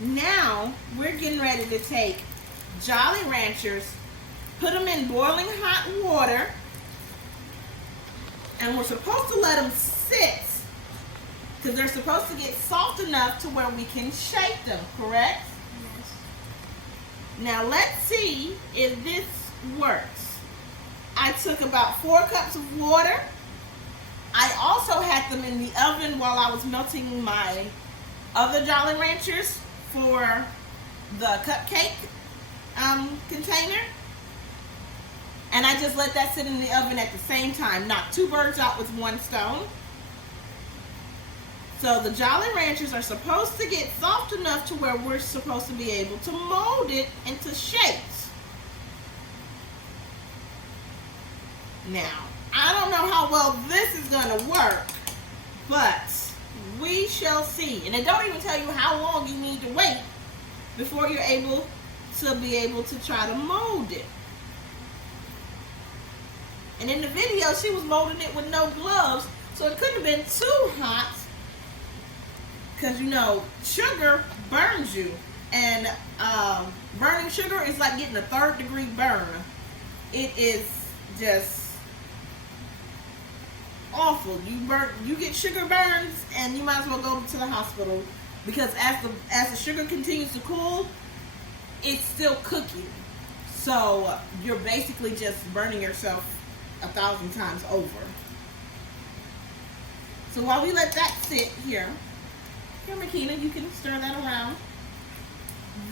Now we're getting ready to take Jolly Ranchers, put them in boiling hot water, and we're supposed to let them sit because they're supposed to get soft enough to where we can shake them, correct? Yes. Now let's see if this works. I took about 4 cups of water. I also had them in the oven while I was melting my other Jolly Ranchers for the cupcake container. And I just let that sit in the oven at the same time. Knocked 2 birds out with 1 stone. So the Jolly Ranchers are supposed to get soft enough to where we're supposed to be able to mold it into shapes. Now, I don't know how well this is going to work, but we shall see. And it don't even tell you how long you need to wait before you're able to try to mold it. And in the video, she was molding it with no gloves, so it couldn't have been too hot. Because, you know, sugar burns you. And burning sugar is like getting a 3rd degree burn. It is just awful. You get sugar burns, and you might as well go to the hospital. Because as the sugar continues to cool, it's still cooking. So you're basically just burning yourself 1,000 times over. So while we let that sit here, Makina, you can stir that around.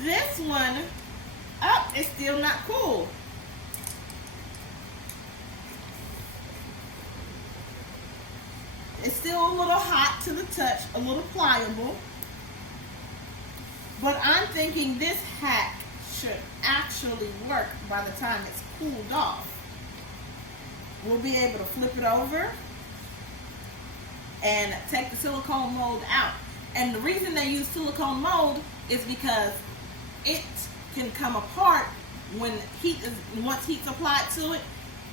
This one up is still not cool. It's still a little hot to the touch, a little pliable. But I'm thinking this hack should actually work by the time it's cooled off. We'll be able to flip it over and take the silicone mold out. And the reason they use silicone mold is because it can come apart when once heat's applied to it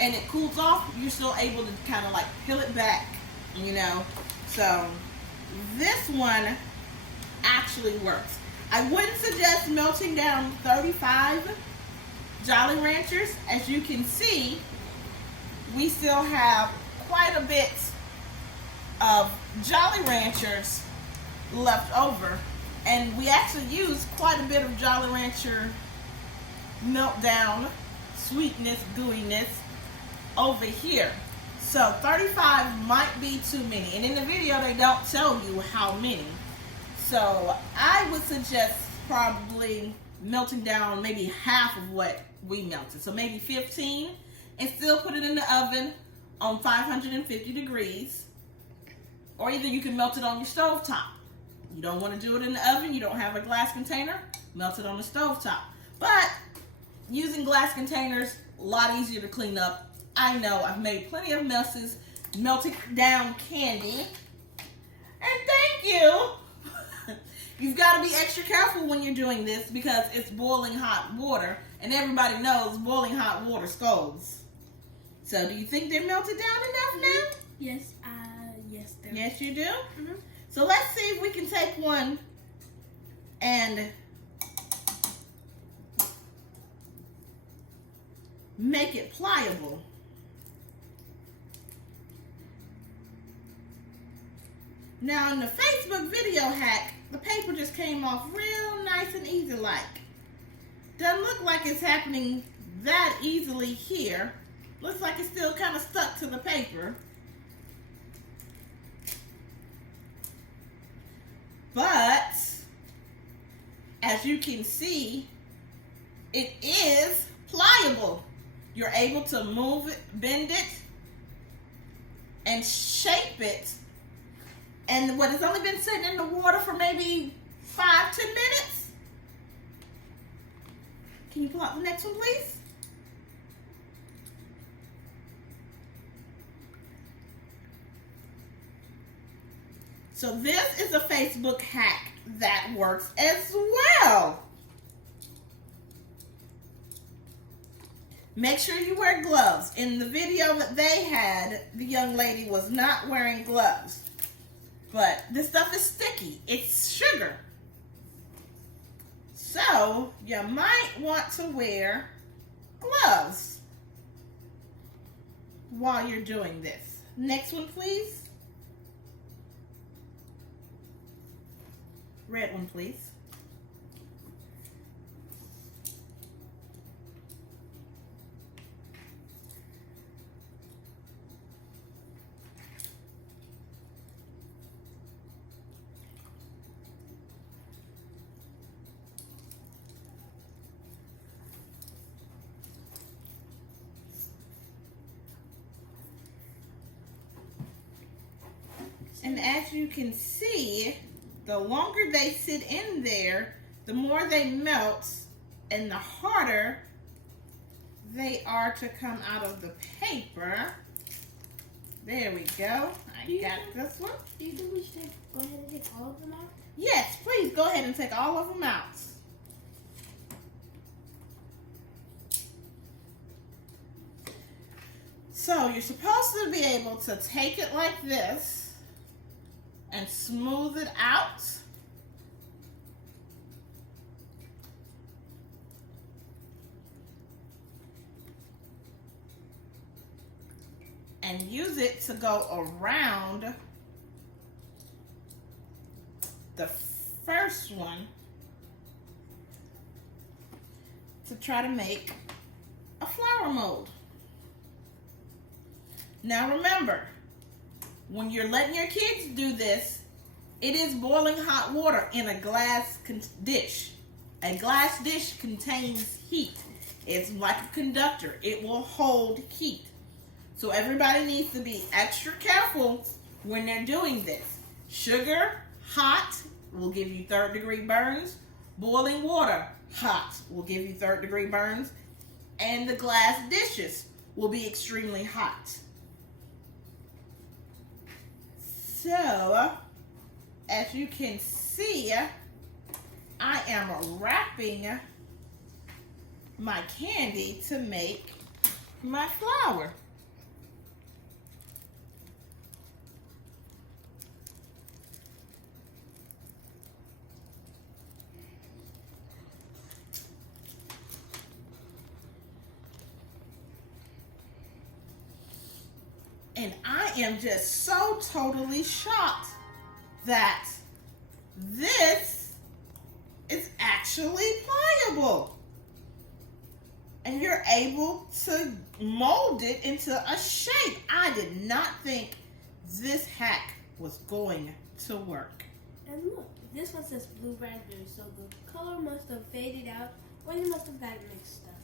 and it cools off, you're still able to kind of like peel it back, you know. So this one actually works. I wouldn't suggest melting down 35 Jolly Ranchers. As you can see, we still have quite a bit of Jolly Ranchers left over, and we actually used quite a bit of Jolly Rancher meltdown sweetness, gooiness over here. So 35 might be too many, and in the video they don't tell you how many. So I would suggest probably melting down maybe half of what we melted, so maybe 15, and still put it in the oven on 550 degrees, or either you can melt it on your stove top. You don't want to do it in the oven, you don't have a glass container, melt it on the stove top. But using glass containers, a lot easier to clean up. I know I've made plenty of messes melting down candy. And thank you. You've got to be extra careful when you're doing this because it's boiling hot water, and everybody knows boiling hot water scalds. So do you think they're melted down enough now? Yes, yes, they're. Yes, you do? Mm-hmm. So let's see if we can take one and make it pliable. Now in the Facebook video hack, the paper just came off real nice and easy like. Doesn't look like it's happening that easily here. Looks like it's still kind of stuck to the paper. But as you can see, it is pliable. You're able to move it, bend it, and shape it. And what, it's only been sitting in the water for maybe 5-10 minutes. Can you pull out the next one, please? So this is a Facebook hack that works as well. Make sure you wear gloves. In the video that they had, the young lady was not wearing gloves. But this stuff is sticky. It's sugar. So you might want to wear gloves while you're doing this. Next one, please. Red one, please. And as you can see, the longer they sit in there, the more they melt and the harder they are to come out of the paper. There we go. I got this one. Do you think we should go ahead and take all of them out? Yes, please go ahead and take all of them out. So you're supposed to be able to take it like this and smooth it out. And use it to go around the first one to try to make a flower mold. Now remember, when you're letting your kids do this, it is boiling hot water in a glass dish. A glass dish contains heat. It's like a conductor. It will hold heat. So everybody needs to be extra careful when they're doing this. Sugar, hot, will give you 3rd-degree burns. Boiling water, hot, will give you 3rd-degree burns. And the glass dishes will be extremely hot. So, as you can see, I am wrapping my candy to make my flower. And I am just so totally shocked that this is actually pliable. And you're able to mold it into a shape. I did not think this hack was going to work. And look, this one says blue raspberry, so the color must have faded out, or you must have got it mixed up.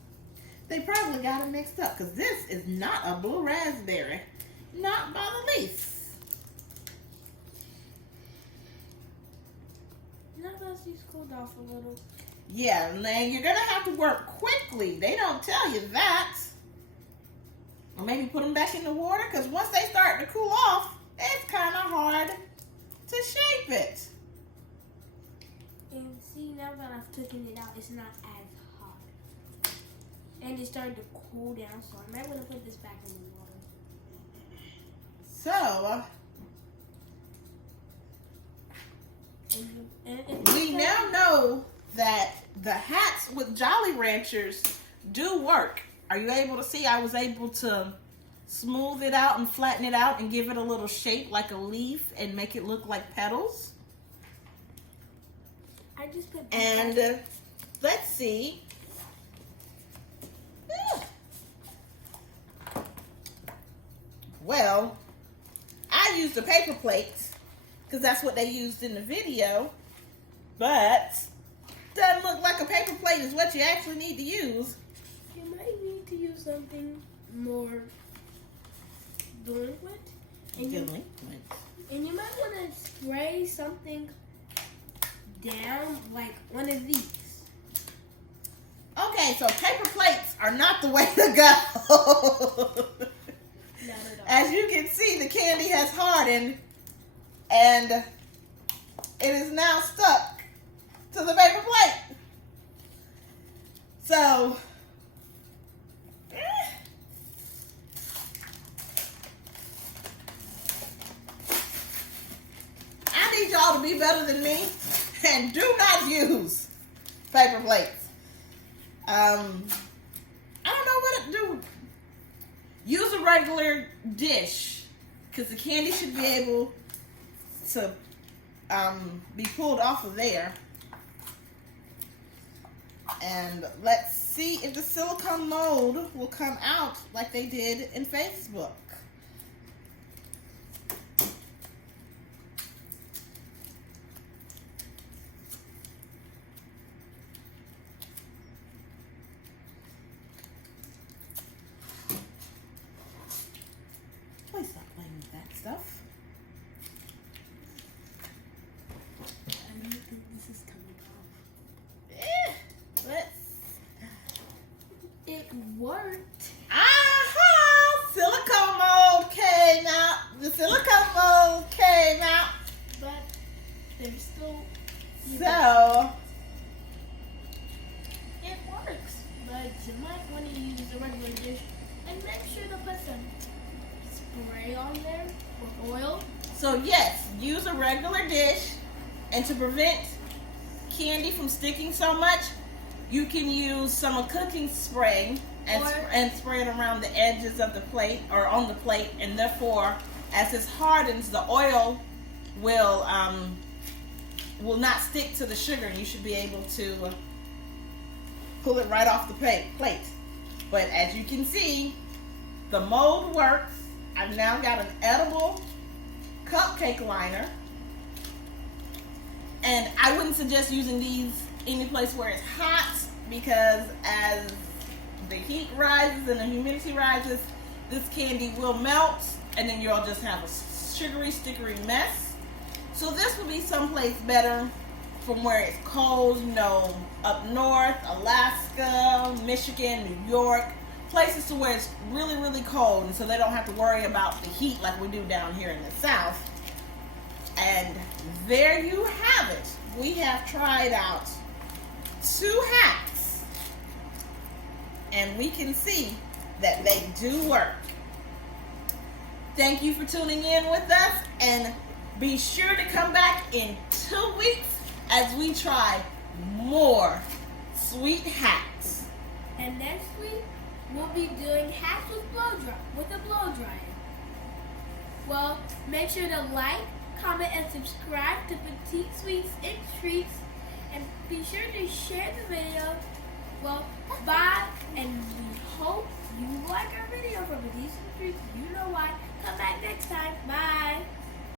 They probably got it mixed up because this is not a blue raspberry. Not by the least. Now that she's cooled off a little. Yeah, and then you're going to have to work quickly. They don't tell you that. Or maybe put them back in the water because once they start to cool off, it's kind of hard to shape it. And see, now that I've taken it out, it's not as hot. And it's starting to cool down, so I might want to put this back in the water. So, we now know that the hats with Jolly Ranchers do work. Are you able to see? I was able to smooth it out and flatten it out and give it a little shape like a leaf and make it look like petals. I just put and let's see. Well, I used the paper plates because that's what they used in the video, but doesn't look like a paper plate is what you actually need to use. You might need to use something more delinquent. And you might want to spray something down, like one of these. Okay, so paper plates are not the way to go. Not at all. As you can see, the candy has hardened and it is now stuck to the paper plate. So, I need y'all to be better than me and do not use paper plates. I don't know what to do. Use a regular dish because the candy should be able to be pulled off of there. And let's see if the silicone mold will come out like they did in Facebook. Please stop playing with that stuff. I don't think this is coming off. Let's. It worked. Aha! Silicone mold came out. The silicone mold came out. But there's still. So. It works. But you might want to use a regular dish and make sure to put some spray on there with oil. So yes, use a regular dish, and to prevent candy from sticking so much, you can use some cooking spray and spray it around the edges of the plate or on the plate, and therefore, as this hardens, the oil will not stick to the sugar, and you should be able to pull it right off the plate. But as you can see, the mold works. I've now got an edible cupcake liner, and I wouldn't suggest using these any place where it's hot, because as the heat rises and the humidity rises, this candy will melt, and then you'll just have a sugary, stickery mess. So this would be someplace better from where it's cold, up north, Alaska, Michigan, New York, places to where it's really, really cold, and so they don't have to worry about the heat like we do down here in the South. And there you have it. We have tried out 2 hacks, and we can see that they do work. Thank you for tuning in with us, and be sure to come back in 2 weeks as we try more sweet hacks. And next week, we'll be doing hacks with a blow dryer. Well, make sure to like, comment, and subscribe to Petite Sweets and Treats, and be sure to share the video. Well, bye, and we hope you like our video from Petite Sweets and Treats. You know why. Come back next time. Bye.